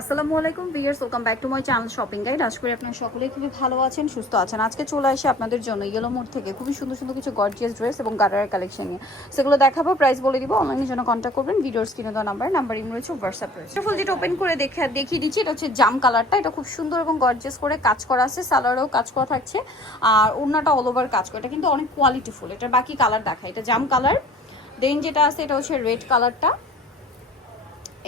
আসসালামু আলাইকুম viewers, welcome back to my channel shopping guide. আশা করি আপনারা সকলেই খুবই ভালো আছেন, সুস্থ আছেন। আজকে চলে আসে আপনাদের জন্য ইয়েলো মোড থেকে খুবই সুন্দর সুন্দর কিছু গর্জিয়াস ড্রেস এবং গার্ডারের কালেকশন নিয়ে। সেগুলো দেখাবো, প্রাইস বলে দিব। অনলাইনের জন্য কন্ট্যাক্ট করবেন, ভিডিওর স্ক্রিনে দেওয়া নাম্বার ইম রয়েছে, হোয়াটসঅ্যাপ রয়েছে। ফুল যেটা ওপেন করে দেখিয়ে দিচ্ছি, এটা হচ্ছে জাম কালারটা। এটা খুব সুন্দর এবং গর্জিয়াস করে কাজ করা আছে, সালোয়ারেও কাজ করা থাকছে আর ওড়নাটা অল ওভার কাজ করা। এটা কিন্তু অনেক কোয়ালিটিফুল। এটার বাকি কালার দেখা, এটা জাম কালার। দেন যেটা আছে এটা হচ্ছে রেড কালারটা,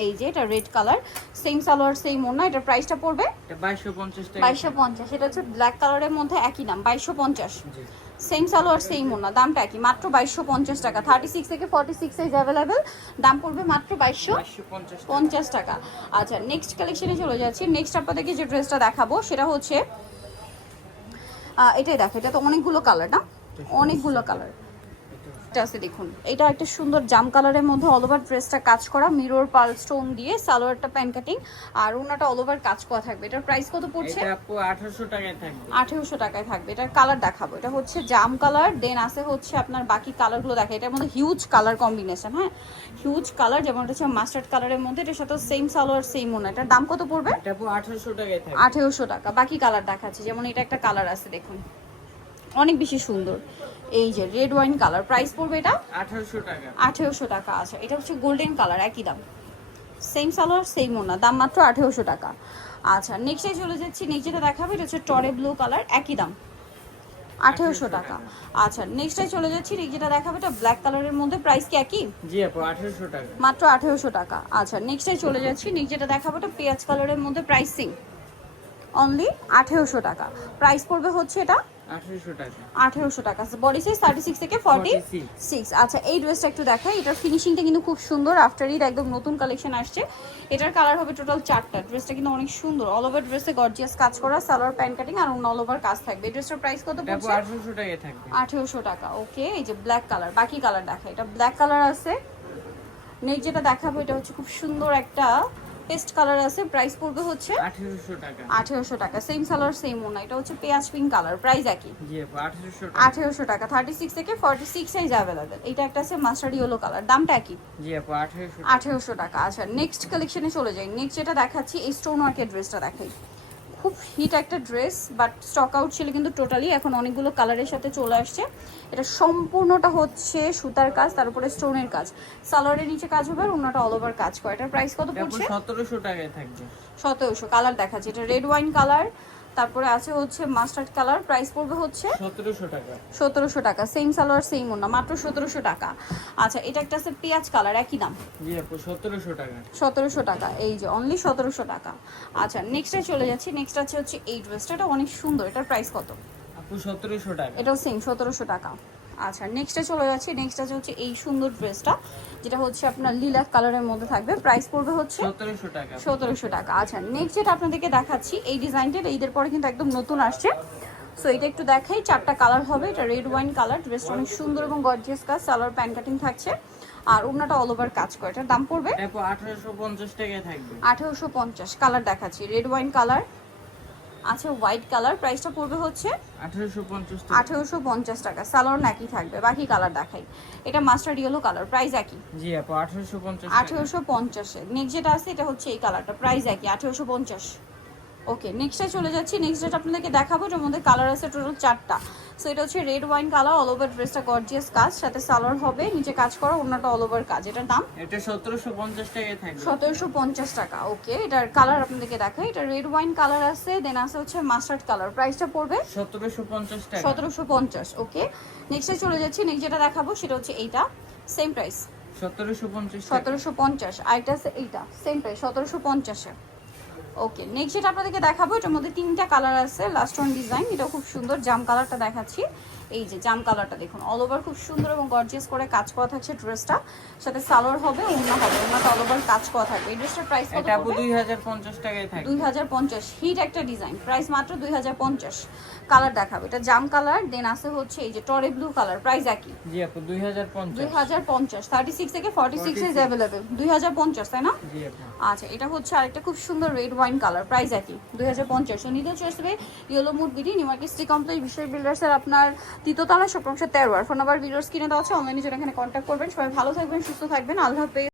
এই যে এটা red colour, same salwar same ওড়না। এটার প্রাইসটা পড়বে এটা 2250 টাকা। 2250। এটা হচ্ছে ব্ল্যাক কালারের মধ্যে একই দাম 2250। সেম সালোয়ার সেম ওড়না, দামটা একই, মাত্র 2250 টাকা। 36 থেকে 46 সাইজ অ্যাভেলেবেল, দাম পড়বে মাত্র 2250 টাকা। আচ্ছা, নেক্সট কালেকশনে চলে যাচ্ছি। নেক্সট আপনাদেরকে যে ড্রেসটা দেখাবো সেটা হচ্ছে এটাই দেখো। এটা তো অনেকগুলো কালার না, অনেকগুলো কালার আছে। দেখুন, এটা একটা সুন্দর জাম কালারের মধ্যে অল ওভার ড্রেসটা কাজ করা, মিরর পার্ল স্টোন দিয়ে, সালোয়ারটা প্যান কাটিং আর ওনাটা অল ওভার কাজ করা থাকবে। এটার প্রাইস কত পড়ছে? এটা আপু 1800 টাকায় থাকবে। 1800 টাকায় থাকবে। এটার কালার দেখাবো। এটা হচ্ছে জাম কালার, দেন আছে হচ্ছে আপনার বাকি কালারগুলো দেখা। এটার মধ্যে হিউজ কালার কম্বিনেশন, হ্যাঁ হিউজ কালার। যেমন এটা হচ্ছে মাস্টার্ড কালারের মধ্যে, এটার সাথে সেম সালোয়ার সেম ওনা। এটার দাম কত পড়বে? এটা আপু 1800 টাকায় থাকবে। 1800 টাকা। বাকি কালার দেখাচ্ছি, যেমন এটা একটা কালার আছে, দেখুন অনেক বেশি সুন্দর, এই যে রেড ওয়াইন কালার। প্রাইস পড়বে এটা 1800 টাকা। 1800 টাকা। আচ্ছা, এটা হচ্ছে গোল্ডেন কালার, একই দাম, সেম সালোয়ার সেম ওনা, দাম মাত্র 1800 টাকা। আচ্ছা, নেক্সটে চলে যাচ্ছি। নেক্সট যেটা দেখাবো এটা হচ্ছে টরে ব্লু কালার, একই দাম 1800 টাকা। আচ্ছা, নেক্সটে চলে যাচ্ছি। নেক্সট যেটা দেখাবো এটা ব্ল্যাক কালারের মধ্যে, প্রাইস কি একই? জি আপু 1800 টাকা। মাত্র 1800 টাকা। আচ্ছা, নেক্সটে চলে যাচ্ছি। নেক্সট যেটা দেখাবো এটা পেঁয়াজ কালারের মধ্যে, প্রাইসিং অনলি 1800 টাকা। প্রাইস পড়বে হচ্ছে এটা 1800 টাকা। 1800 টাকা। বডি সাইজ 36 থেকে 46। আচ্ছা, এই ড্রেসটা একটু দেখাই। এটার ফিনিশিংটা কিন্তু খুব সুন্দর, আফটার ঈদ একদম নতুন কালেকশন আসছে। এটার কালার হবে টোটাল 4টা। ড্রেসটা কিন্তু অনেক সুন্দর, অল ওভার ড্রেসে গর্জিয়াস কাজ করা, সালোয়ার প্যান্ট কাটিং আর অল ওভার কাজ থাকবে। এই ড্রেসটার প্রাইস কত পড়ছে? 1800 টাকায় থাকবে। 1800 টাকা। ওকে, এই যে ব্ল্যাক কালার, বাকি কালার দেখা। এটা ব্ল্যাক কালার আছে। নেক্সট যেটা দেখাবো এটা হচ্ছে খুব সুন্দর একটা পেস্ট কালার আছে, প্রাইস পড়বে হচ্ছে 1800 টাকা। 1800 টাকা। সেম সালোয়ার সেম ওনা। এটা হচ্ছে পেঁয়াজ পিঙ্ক কালার, প্রাইস একই, জি আপু 1800 টাকা। 1800 টাকা। 36 থেকে 46 সাইজ অ্যাভেলেবেল। এটা একটা আছে মাস্টার্ড ইয়েলো কালার, দামটা একই, জি আপু 1800 টাকা। 1800 টাকা। আচ্ছা, নেক্সট কালেকশনে চলে যাই। নেক্সট যেটা দেখাচ্ছি এই স্টোন ওয়ার্কের ড্রেসটা দেখাই। খুব হিট একটা ড্রেস, বাট স্টক আউট ছিল কিন্তু টোটালি, এখন অনেকগুলো কালারের সাথে চলে আসছে। এটা সম্পূর্ণটা হচ্ছে সুতার কাজ, তার উপরে স্টোনের কাজ, সালোয়ারের নিচে কাজ হবে আর অন্যটা অল ওভার কাজ করে। এটার প্রাইস কত এটা আপু পড়ছে? 1700 টাকায় থাকবে। 1700। কালার দেখাচ্ছে, এটা রেড ওয়াইন কালার, তারপরে আছে হচ্ছে মাস্টার্ড কালার। প্রাইস পড়বে হচ্ছে 1700 টাকা। 1700 টাকা। সেম সালোয়ার সেম ওনা, মাত্র 1700 টাকা। আচ্ছা, এটা একটা আছে পেঁয়াজ কালার, একই দাম, জি আপু 1700 টাকা। 1700 টাকা। এই যে অনলি 1700 টাকা। আচ্ছা, নেক্সটে চলে যাচ্ছি। নেক্সট আছে হচ্ছে এই ড্রেসটা, এটা অনেক সুন্দর। এটার প্রাইস কত? আপু 1700 টাকা। এটাও সেম 1700 টাকা। আচ্ছা, নেক্সটে চলে যাচ্ছি। নেক্সট আছে হচ্ছে এই সুন্দর ড্রেসটা, যেটা হচ্ছে আপনার লিলাক কালারের মধ্যে থাকবে। প্রাইস পড়বে হচ্ছে 1700 টাকা। 1700 টাকা। আচ্ছা, নেক্সট যেটা আপনাদেরকে দেখাচ্ছি, এই ডিজাইনটা ঈদের পরে কিন্তু একদম নতুন আসছে। সো এটা একটু দেখাই, 4টা কালার হবে। এটা রেড ওয়াইন কালার, ড্রেসটা অনেক সুন্দর এবং গর্জিয়াস কাজ, সালোয়ার প্যান্ট কাটিং থাকছে আর ওড়নাটা অল ওভার কাজ করে। এটার দাম পড়বে এটা আপু 1850 টাকায় থাকবে। 1850। কালার দেখাচ্ছি, রেড ওয়াইন কালার আছে, হোয়াইট কালার। প্রাইসটা পড়বে হচ্ছে 1850 টাকা। 1850 টাকা। সালোয়ার নাকি থাকবে। বাকি কালার দেখাই। এটা মাস্টার্ড ইয়েলো কালার, প্রাইস একই, জি আপু 1850 টাকা। 1850। নেক্সট যেটা আছে এটা হচ্ছে এই কালারটা, প্রাইস একই, 1850। ওকে, নেক্সটে চলে যাচ্ছি। নেক্সট যেটা আপনাদেরকে দেখাবো, এটার মধ্যে কালার আছে টোটাল 4টা। সো এটা হচ্ছে red wine colour, all over ড্রেসটা গর্জিয়াস কাজ, সাথে সালোয়ার হবে, নিচে কাজ করা, অন্যটা অল ওভার কাজ। এটার দাম এটা 1750 টাকায় থাকবে। 1750 টাকা। ওকে, এটার কালার আপনাদেরকে দেখাই। এটা রেড ওয়াইন কালার আছে, দেন আছে হচ্ছে মাস্টার্ড কালার। প্রাইসটা পড়বে 1750 টাকা। 1750। ওকে, নেক্সটে চলে যাচ্ছি। নেক্সট যেটা দেখাবো সেটা হচ্ছে এইটা, সেম প্রাইস 1750 টাকা। 1750। আর এটা আছে এইটা, সেম প্রাইস 1750-এ। ওকে, নেক্সট যেটা আপনাদেরকে দেখাবো, এটার মধ্যে 3টা কালার আছে। লাস্ট ওয়ান ডিজাইন, এটা খুব সুন্দর, জাম কালারটা দেখাচ্ছি। এই যে জাম কালারটা দেখুন, অল ওভার খুব সুন্দর এবং গর্জিয়াস করে কাজ করা থাকছে ড্রেসটা, সাথে সালোয়ার হবে, ওড়না হবে, ওড়নাটা অল ওভার কাজ করা থাকবে। এই ড্রেসটার প্রাইস কত এটা আপু পড়বে? 2050 টাকায় থাকবে। 2050। হিট একটা ডিজাইন, প্রাইস মাত্র 2050। কালার দেখাবো, এটা জাম কালার, দেন আছে হচ্ছে এই যে টরে ব্লু কালার, প্রাইস একই, জি আপু 2050। 2050। 36 থেকে 46 সাইজ অ্যাভেলেবেল, 2050, তাই না? জি আপু। আচ্ছা, এটা হচ্ছে আরেকটা খুব সুন্দর রেড ওয়াইন কালার, প্রাইস একই, 2050। সো নিতে চলে আসবে yellow mood BD, new market city complex, Biswajit বিল্ডার্সের আপনার তৃতীয়তলা, শপ নম্বর 13। ফোন নাম্বার ভিডিওর স্ক্রিনে দেওয়া আছে, অনলাইনে জন্য এখানে কন্ট্যাক্ট করবেন। সবাই ভালো থাকবেন, সুস্থ থাকবেন, আল্লাহ হাফেজ।